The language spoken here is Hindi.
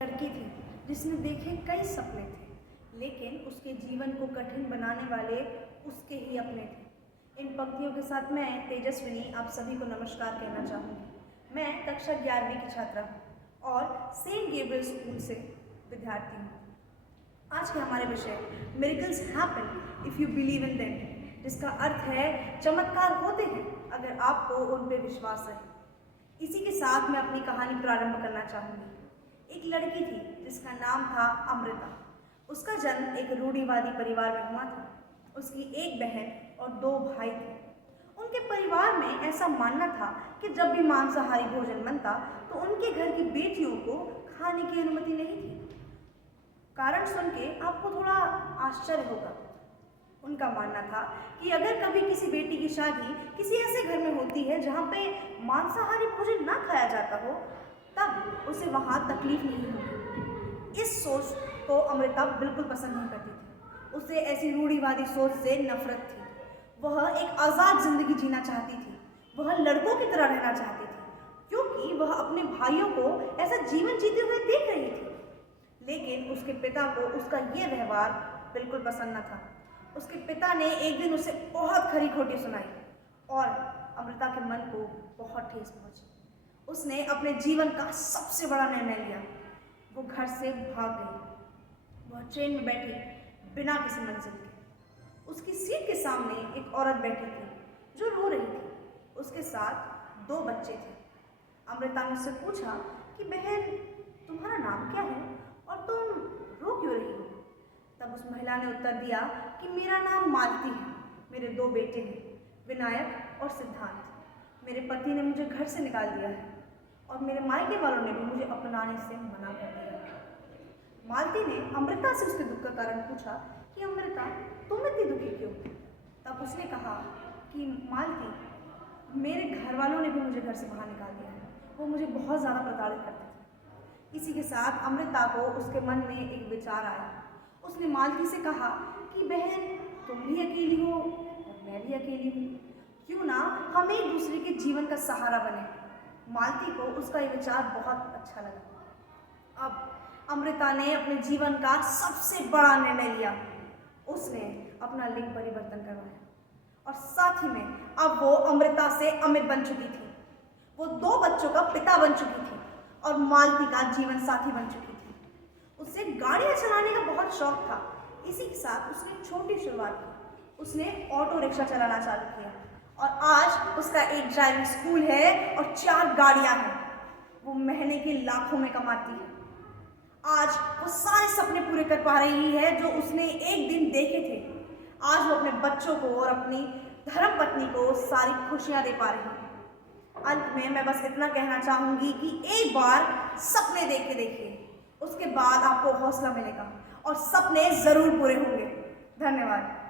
लड़की थी जिसने देखे कई सपने थे, लेकिन उसके जीवन को कठिन बनाने वाले उसके ही अपने थे। इन पंक्तियों के साथ मैं तेजस्विनी आप सभी को नमस्कार कहना चाहूँगी। मैं कक्षा 11वीं की छात्रा हूँ और सेंट गैब्रियल स्कूल से विद्यार्थी हूँ। आज के हमारे विषय miracles happen if you believe in them, जिसका अर्थ है चमत्कार होते हैं अगर आपको उन पर विश्वास रहे। इसी के साथ मैं अपनी कहानी प्रारंभ करना चाहूँगी। एक लड़की थी जिसका नाम था अमृता। उसका जन्म एक रूढ़िवादी परिवार में हुआ था। उसकी एक बहन और 2 भाई थे। उनके परिवार में ऐसा मानना था कि जब भी मांसाहारी भोजन बनता तो उनके घर की बेटियों को खाने की अनुमति नहीं थी। कारण सुन के आपको थोड़ा आश्चर्य होगा। उनका मानना था कि अगर कभी किसी बेटी की शादी किसी ऐसे घर में होती है जहाँ पे मांसाहारी भोजन ना खाया जाता हो, तब उसे वहाँ तकलीफ नहीं होगी। इस सोच को अमृता बिल्कुल पसंद नहीं करती थी। उसे ऐसी रूढ़िवादी सोच से नफरत थी। वह एक आज़ाद जिंदगी जीना चाहती थी। वह लड़कों की तरह रहना चाहती थी, क्योंकि वह अपने भाइयों को ऐसा जीवन जीते हुए देख रही थी। लेकिन उसके पिता को उसका ये व्यवहार बिल्कुल पसंद न था। उसके पिता ने एक दिन उसे बहुत खरी खोटी सुनाई और अमृता के मन को बहुत ठेस पहुंची। उसने अपने जीवन का सबसे बड़ा निर्णय लिया। वो घर से भाग गई। वह ट्रेन में बैठी बिना किसी मंजिल के। उसकी सीट के सामने एक औरत बैठी थी जो रो रही थी। उसके साथ 2 बच्चे थे। अमृता ने उससे पूछा कि बहन, तुम्हारा नाम क्या है और तुम रो क्यों रही हो? तब उस महिला ने उत्तर दिया कि मेरा नाम मालती है। मेरे 2 बेटे हैं, विनायक और सिद्धांत। मेरे पति ने मुझे घर से निकाल दिया है और मेरे मायके वालों ने भी मुझे अपनाने से मना कर दिया। मालती ने अमृता से उसके दुख का कारण पूछा कि अमृता, तुम इतनी दुखी क्यों? तब उसने कहा कि मालती, मेरे घर वालों ने भी मुझे घर से बाहर निकाल दिया है। वो मुझे बहुत ज़्यादा प्रताड़ित करते थे। इसी के साथ अमृता को उसके मन में एक विचार आया। उसने मालती से कहा कि बहन, तुम भी अकेली हो और मैं भी अकेली हूँ। क्यों ना हम एक दूसरे के जीवन का सहारा बने। मालती को उसका ये विचार बहुत अच्छा लगा। अब अमृता ने अपने जीवन का सबसे बड़ा निर्णय लिया। उसने अपना लिंग परिवर्तन करवाया और साथ ही में अब वो अमृता से अमित बन चुकी थी। वो 2 बच्चों का पिता बन चुकी थी और मालती का जीवन साथी बन चुकी थी। उसे गाड़ियाँ चलाने का बहुत शौक था। इसी के साथ उसने छोटी शुरुआत की। उसने ऑटो रिक्शा चलाना चालू किया और आज उसका एक ड्राइविंग स्कूल है और 4 गाड़ियां हैं। वो महीने के लाखों में कमाती है। आज वो सारे सपने पूरे कर पा रही है जो उसने एक दिन देखे थे। आज वो अपने बच्चों को और अपनी धर्मपत्नी को सारी खुशियां दे पा रही है। अंत में मैं बस इतना कहना चाहूंगी कि एक बार सपने देख के देखिए, उसके बाद आपको हौसला मिलेगा और सपने जरूर पूरे होंगे। धन्यवाद।